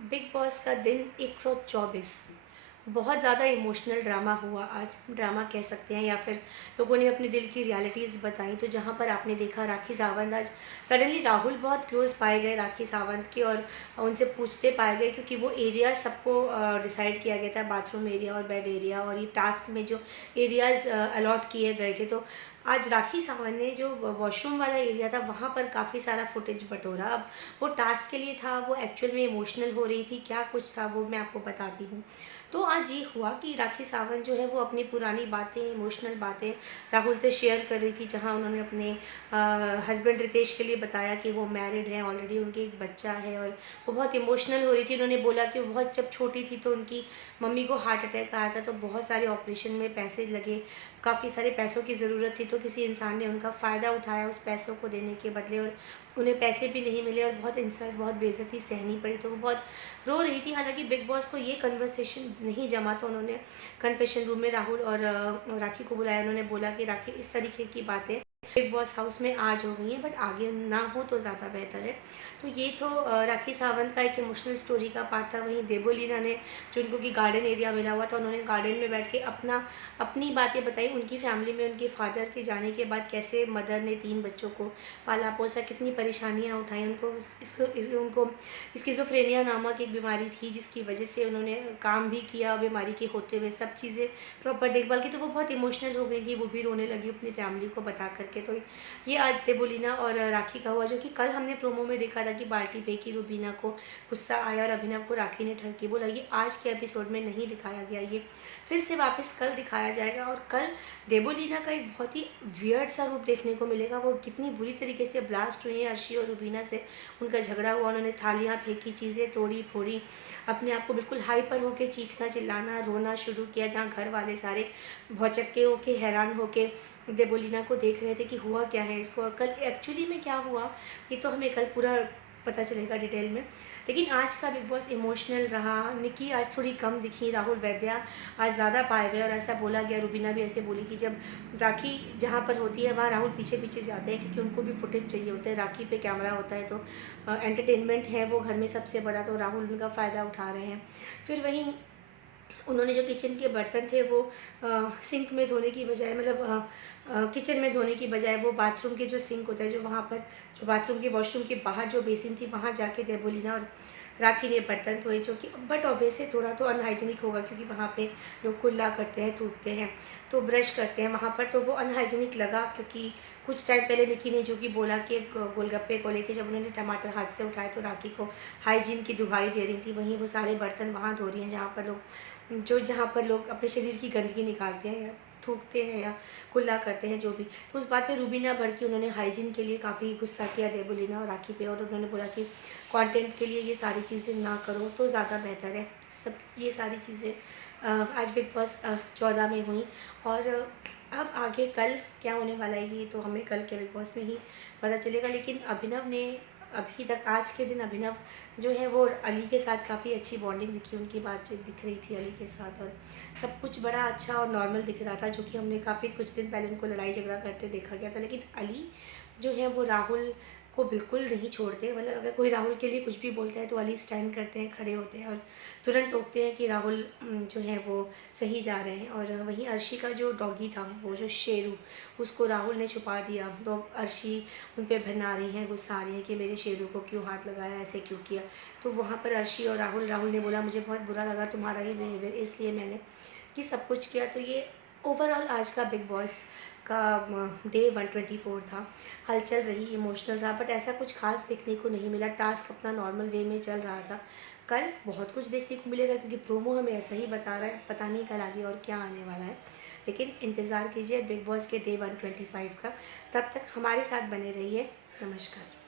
Big boss का दिन 124 बहुत ज़्यादा इमोशनल ड्रामा हुआ आज। ड्रामा कह सकते हैं या फिर लोगों ने अपने दिल की रियलिटीज़ बताई। तो जहाँ पर आपने देखा राखी सावंत, आज सडनली राहुल बहुत क्लोज पाए गए राखी सावंत के, और उनसे पूछते पाए गए क्योंकि वो एरिया सबको डिसाइड किया गया था, बाथरूम एरिया और बेड एरिया, और ये टास्क में जो एरियाज़ अलॉट किए गए थे। तो आज राखी सावंत ने जो वॉशरूम वाला एरिया था वहाँ पर काफ़ी सारा फुटेज बटोरा। अब वो टास्क के लिए था, वो एक्चुअल में इमोशनल हो रही थी, क्या कुछ था वो मैं आपको बताती हूँ। तो आज ये हुआ कि राखी सावंत जो है वो अपनी पुरानी बातें, इमोशनल बातें राहुल से शेयर कर रही थी, जहाँ उन्होंने अपने हस्बैंड रितेश के लिए बताया कि वो मैरिड हैं ऑलरेडी, उनके एक बच्चा है, और वो बहुत इमोशनल हो रही थी। उन्होंने बोला कि वो बहुत जब छोटी थी तो उनकी मम्मी को हार्ट अटैक आया था, तो बहुत सारे ऑपरेशन में पैसे लगे, काफ़ी सारे पैसों की ज़रूरत थी, तो किसी इंसान ने उनका फ़ायदा उठाया उस पैसों को देने के बदले, और उन्हें पैसे भी नहीं मिले और बहुत इंसल्ट, बहुत बेइज्जती सहनी पड़ी। तो वो बहुत रो रही थी। हालांकि बिग बॉस को ये कन्वर्सेशन नहीं जमा, तो उन्होंने कन्फेशन रूम में राहुल और राखी को बुलाया। उन्होंने बोला कि राखी, इस तरीके की बातें बिग बॉस हाउस में आज हो गई हैं, बट आगे ना हो तो ज़्यादा बेहतर है। तो ये तो राखी सावंत का एक इमोशनल स्टोरी का पार्ट था। वहीं देवोलीना ने, जिनको कि गार्डन एरिया मिला हुआ था, उन्होंने गार्डन में बैठ के अपनी बातें बताई। उनकी फैमिली में उनके फादर के जाने के बाद कैसे मदर ने 3 बच्चों को पाला पोसा, कितनी परेशानियाँ उठाई। उनको स्किज़ोफ्रेनिया नामक एक बीमारी थी, जिसकी वजह से उन्होंने काम भी किया बीमारी के होते हुए, सब चीज़ें प्रॉपर देखभाल की। तो वो बहुत इमोशनल हो गई थी, वो भी रोने लगी अपनी फैमिली को बता करके। तो ये आज देवोलीना और राखी का हुआ, जो कि कल हमने प्रोमो में देखा था कि बाल्टी फेंकी, रूबीना को गुस्सा आया और अभिनव को राखी ने ठरकी बोला। ये आज के एपिसोड में नहीं दिखाया गया, ये फिर से वापस कल दिखाया जाएगा। और कल देवोलीना का एक बहुत ही वियर्ड सा रूप देखने को मिलेगा। वो कितनी बुरी तरीके से ब्लास्ट हुई है अर्शी और रूबीना से, उनका झगड़ा हुआ, उन्होंने थालियाँ फेंकी, चीज़ें तोड़ी फोड़ी, अपने आप को बिल्कुल हाइपर होके चीखना चिल्लाना रोना शुरू किया, जहाँ घर वाले सारे भौचक्के होके हैरान होके देवोलीना को देख रहे थे कि हुआ क्या है इसको। कल एक्चुअली में क्या हुआ ये तो हमें कल पूरा पता चलेगा डिटेल में। लेकिन आज का बिग बॉस इमोशनल रहा। निकी आज थोड़ी कम दिखी, राहुल वैद्या आज ज़्यादा पाए गए, और ऐसा बोला गया, रूबीना भी ऐसे बोली कि जब राखी जहाँ पर होती है वहाँ राहुल पीछे पीछे जाते हैं, क्योंकि उनको भी फुटेज चाहिए होता है। राखी पे कैमरा होता है, तो एंटरटेनमेंट है वो घर में सबसे बड़ा, तो राहुल उनका फ़ायदा उठा रहे हैं। फिर वहीं उन्होंने जो किचन के बर्तन थे वो सिंक में धोने की बजाय, मतलब किचन में धोने की बजाय, वो बाथरूम के जो सिंक होता है, जो वहाँ पर, जो बाथरूम के वॉशरूम के बाहर जो बेसिन थी वहाँ जाके देवोलीना और राखी ने बर्तन धोए, जो कि बट ऑब्वियसली थोड़ा तो अनहाइजीनिक होगा, क्योंकि वहाँ पे लोग कुल्ला करते हैं, थूकते हैं, तो ब्रश करते हैं वहाँ पर, तो वो अनहाइजीनिक लगा। क्योंकि कुछ टाइम पहले निकी ने जो कि बोला कि एक गोलगप्पे को लेके जब उन्होंने टमाटर हाथ से उठाए तो राखी को हाइजीन की दुहाई दे रही थी, वहीं वो सारे बर्तन वहाँ धो रही हैं जहाँ पर लोग अपने शरीर की गंदगी निकालते हैं या थूकते हैं या कुल्ला करते हैं, जो भी। तो उस बात पे रूबीना भड़की, उन्होंने हाइजीन के लिए काफ़ी गुस्सा किया देवोलीना और राखी पे, और उन्होंने बोला कि कंटेंट के लिए ये सारी चीज़ें ना करो तो ज़्यादा बेहतर है। सब ये सारी चीज़ें आज बिग बॉस 14 में हुई। और अब आगे कल क्या होने वाला है ये तो हमें कल के बिग बॉस में ही पता चलेगा। लेकिन अभिनव ने अभी तक, आज के दिन अभिनव जो है वो अली के साथ काफ़ी अच्छी बॉन्डिंग दिखी, उनकी बातचीत दिख रही थी अली के साथ, और सब कुछ बड़ा अच्छा और नॉर्मल दिख रहा था, जो कि हमने काफ़ी कुछ दिन पहले उनको लड़ाई झगड़ा करते देखा गया था। लेकिन अली जो है वो राहुल को बिल्कुल नहीं छोड़ते, मतलब अगर कोई राहुल के लिए कुछ भी बोलता है तो अली स्टैंड करते हैं, खड़े होते हैं और तुरंत टोकते हैं कि राहुल जो है वो सही जा रहे हैं। और वहीं अर्शी का जो डॉगी था, वो जो शेरू, उसको राहुल ने छुपा दिया, तो अर्शी उन पर भरना रही हैं, गुस्सा रही हैं कि मेरे शेरू को क्यों हाथ लगाया, ऐसे क्यों किया। तो वहाँ पर अर्शी और राहुल ने बोला मुझे बहुत बुरा लगा तुम्हारा ये बिहेवियर, इसलिए मैंने ये सब कुछ किया। तो ये ओवरऑल आज का बिग बॉस का डे 124 था। हलचल रही, इमोशनल रहा, बट ऐसा कुछ खास देखने को नहीं मिला। टास्क अपना नॉर्मल वे में चल रहा था। कल बहुत कुछ देखने को मिलेगा, क्योंकि प्रोमो हमें ऐसा ही बता रहा है, पता नहीं कल आगे और क्या आने वाला है। लेकिन इंतज़ार कीजिए बिग बॉस के डे 125 का। तब तक हमारे साथ बने रहिए। नमस्कार।